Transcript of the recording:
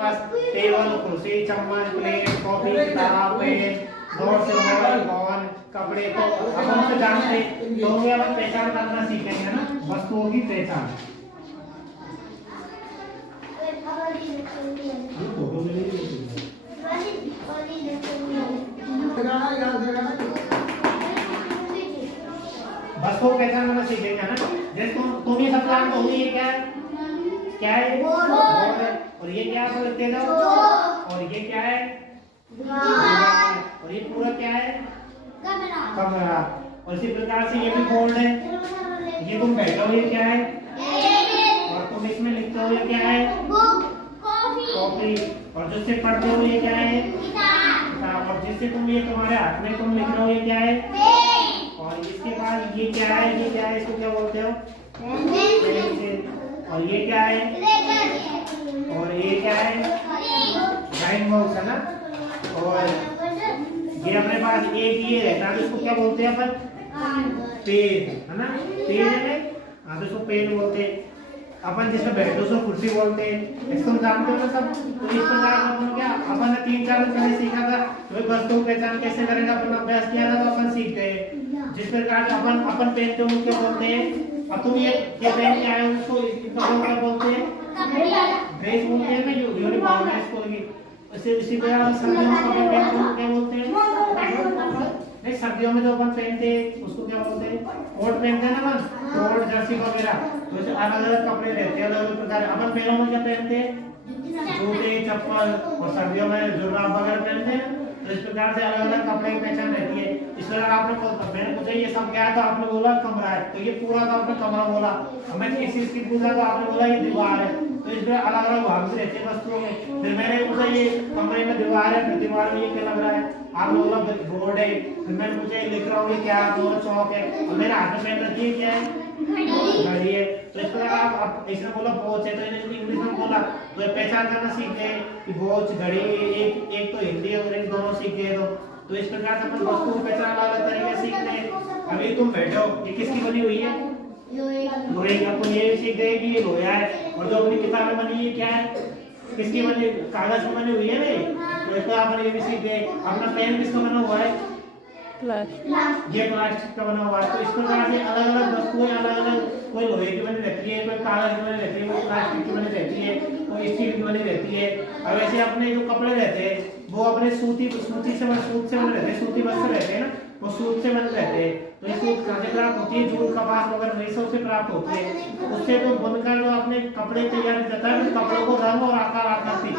Table, कुर्सी, चम्मच, plate, copy, किताब, पेन, नोट से मोबाइल फोन, कपड़े को अपन से जानते तो ये अपन पहचान करना सीखेंगे ना, वस्तुओं की पहचान। वस्तुओं की पहचान करना सीखेंगे ना। जैसे तुम ये सब जानते हो, ये क्या है? क्या है? बोर्ड है। और ये क्या है? तेज है। और ये क्या है? दीवार। और ये पूरा क्या है? कमरा। और इसी प्रकार से ये भी बोर्ड है। ये तुम बैठे हो, ये क्या है? और तुम इसमें लिखते हो, ये क्या है? कॉपी। और जिससे पढ़ते हो, ये क्या है? किताब। और जिससे तुम ये तुम्हारे हाथ में तुम लिख रहे हो, ये क्या है? और इसके बाद ये क्या है? ये क्या है? इसको क्या बोलते हो? पेंसिल। और ये क्या है? और ये क्या है? ड्राइंग बॉक्स है ना। और ये अपने पास एक ये रहता है, इसको क्या बोलते हैं अपन? पेन है ना। पेन है, हाँ तो इसको पेन बोलते हैं। अपन जिसमें बैठो उसको कुर्सी बोलते हैं। इसको जानते हो ना सब। तो इस प्रकार से अपन क्या अपन ने 3-4 दिन पहले सीखा था, तो वस्तु की पहचान कैसे करेंगे अपन अभ्यास किया था, तो अपन सीख गए। जिस प्रकार से अपन पहनते हो क्या बोलते हैं? और तुम ये पहन के आए हो, उसको क्या बोलते हैं? ड्रेस बोलते हैं ना, यूनिफॉर्म है इसको की। इसी प्रकार सर्दियों में कपड़े पहनते हो क्या बोलते हैं? नहीं, सर्दियों में जो अपन पहनते हैं उसको क्या बोलते हैं? कोट पहनते हैं ना अपन, कोट, जर्सी वगैरह। तो ऐसे अलग-अलग कपड़े रहते हैं, अलग-अलग प्रकार। अपन पैरों में क्या पहनते हैं? जूते, चप्पल। और सर्दियों में जुराब वगैरह पहनते हैं। तो इस प्रकार से अलग-अलग कपड़े की पहचान रहती है। इस तरह मैंने पूछा ये सब क्या है, तो आपने बोला कमरा है, तो ये पूरा का आपने कमरा बोला। हमें किस चीज की पूछा, तो आपने बोला ये दीवार है। तो इसमें अलग-अलग भाग से रहते हैं वस्तुओं में। फिर मैंने पूछा ये कमरे में दीवार है, फिर दीवार में ये क्या लग रहा है? आपने बोला बोर्ड है। फिर मैंने पूछा ये लिख रहा हूँ, ये क्या है? तो चौक है। और मेरे हाथ में पेन रखी है, क्या है? घड़ी है। तो इस प्रकार आप इसने बोला वॉच है, तो इन्हें इंग्लिश में बोला, तो पहचान करना सीख गए कि वॉच, घड़ी। एक तो हिंदी और इंग्लिश दोनों सीख गए। तो इस प्रकार से अपन वस्तु की पहचान अलग तरीके से सीखते हैं। अभी तुम बैठो, ये किसकी बनी हुई है? लोहे की। अब तुम ये सीख गए कि ये लोहा है। और जो अपनी किताबें बनी है क्या है? किसकी बनी? कागज की बनी हुई है नहीं। तो इसका अपन ये भी सीख गए। अपना पेन किसका बना हुआ है? ये प्लास्टिक का बना हुआ है। तो इस प्रकार से अलग-अलग वस्तुएं अलग-अलग, कोई लोहे की बनी रहती है, कोई कागज की बनी रहती है, कोई प्लास्टिक की बनी रहती है, कोई स्टील की बनी रहती है। और वैसे अपने जो कपड़े रहते हैं वो अपने सूत से बने रहते हैं, सूती वस्त्र रहते हैं ना, वो सूत से बने रहते हैं। तो ये सूत कहाँ से प्राप्त होती है? जूट, कपास वगैरह रेशों से प्राप्त होती है। उससे तो बुनकर जो अपने कपड़े तैयार करता है, कपड़ों को रंग और आकार आकृति